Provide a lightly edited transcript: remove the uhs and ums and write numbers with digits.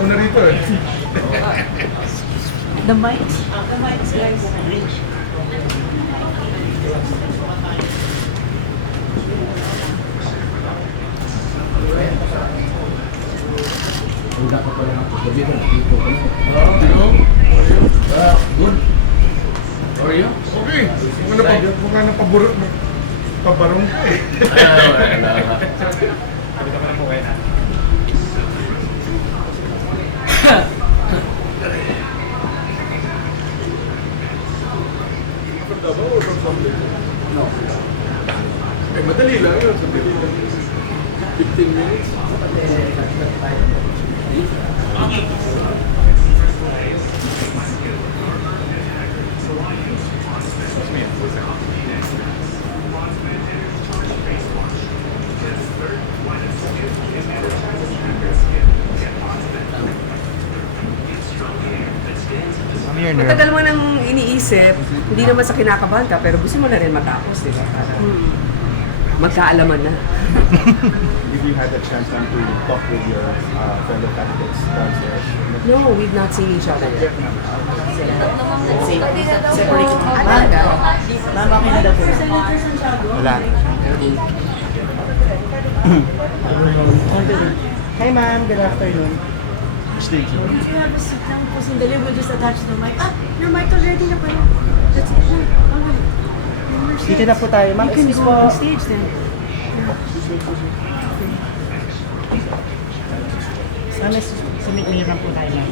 nauna rito eh. The mics? The mics, guys. Wala pa pala ako. Gabi ko, dito ko na. Hello? Good. How are you? Okay. Mukha na pabarong ka eh. Wala. From Davao or from somewhere? No. Eh, madali lang yun. Madali lang. 15 minutes. Matagal mo nang iniisip, hindi naman sa kinakabahan ka, pero gusto mo na rin matapos, di ba? Para magkaalaman na. Did you have a chance to talk with your fellow candidates downstairs? No, we've not seen each other yet. Separate. Talaga? Mama, okay na daw po. Wala. Hi ma'am, good afternoon. Stage. If you have a seat lang po, sandali, we'll just attach the mic. Ah, your mic already na pala. That's it na. Alright. Dito na po tayo. Ma'am, You can excuse go po. on stage then. Ma'am, submit me lang po tayo ma'am.